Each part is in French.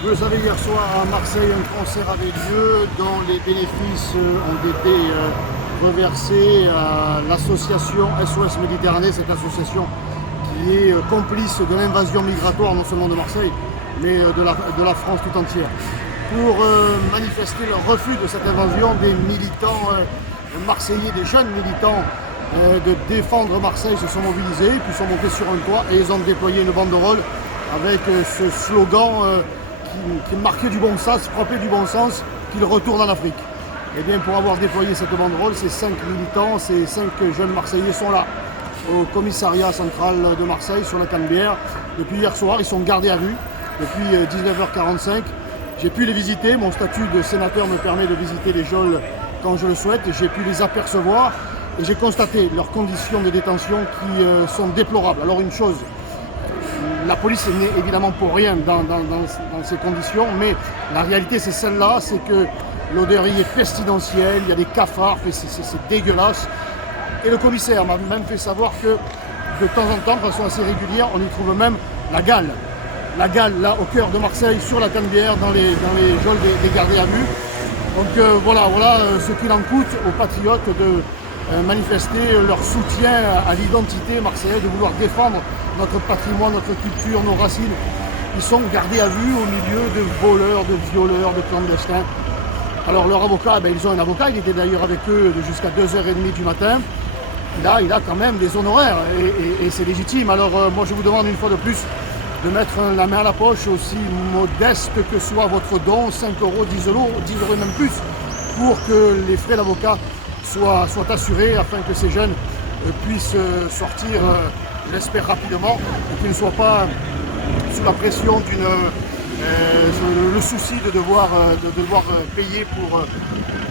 Vous le savez, hier soir à Marseille, un concert avait lieu dont les bénéfices ont été reversés à l'association SOS Méditerranée, cette association qui est complice de l'invasion migratoire non seulement de Marseille, mais de la France tout entière. Pour manifester leur refus de cette invasion, des militants marseillais, des jeunes militants de défendre Marseille se sont mobilisés, puis sont montés sur un toit et ils ont déployé une banderole avec ce slogan qui marquait du bon sens, frappait du bon sens, qu'il retourne en Afrique. Et bien pour avoir déployé cette banderole, ces 5 militants, ces 5 jeunes Marseillais sont là, au commissariat central de Marseille, sur la Canebière. Depuis hier soir, ils sont gardés à vue, depuis 19h45. J'ai pu les visiter, mon statut de sénateur me permet de visiter les geôles quand je le souhaite. J'ai pu les apercevoir et j'ai constaté leurs conditions de détention qui sont déplorables. Alors une chose, la police n'est évidemment pour rien dans ces conditions, mais la réalité c'est celle-là, c'est que l'odeur y est pestilentielle, il y a des cafards, c'est dégueulasse. Et le commissaire m'a même fait savoir que de temps en temps, de façon assez régulière, on y trouve même la gale. La gale, là, au cœur de Marseille, sur la Canebière, dans les geôles des gardés à vue. Donc voilà ce qu'il en coûte aux patriotes de manifester leur soutien à l'identité marseillaise, de vouloir défendre notre patrimoine, notre culture, nos racines. Ils sont gardés à vue au milieu de voleurs, de violeurs, de clandestins. Alors leur avocat, ils ont un avocat, il était d'ailleurs avec eux jusqu'à 2h30 du matin. Là, il a quand même des honoraires et c'est légitime. Alors moi je vous demande une fois de plus de mettre la main à la poche, aussi modeste que soit votre don, 5 euros, 10 euros et même plus, pour que les frais d'avocat soient assurés afin que ces jeunes puissent sortir, je l'espère rapidement, et qu'ils ne soient pas sous la pression le souci de devoir payer pour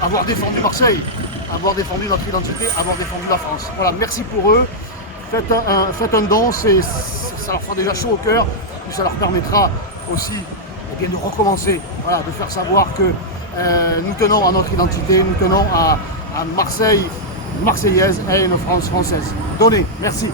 avoir défendu Marseille, avoir défendu notre identité, avoir défendu la France. Voilà, merci pour eux. Faites un don, ça leur fera déjà chaud au cœur, puis ça leur permettra aussi de recommencer, voilà, de faire savoir que nous tenons à notre identité, nous tenons à Marseille, une Marseillaise et une France française. Donnez, merci.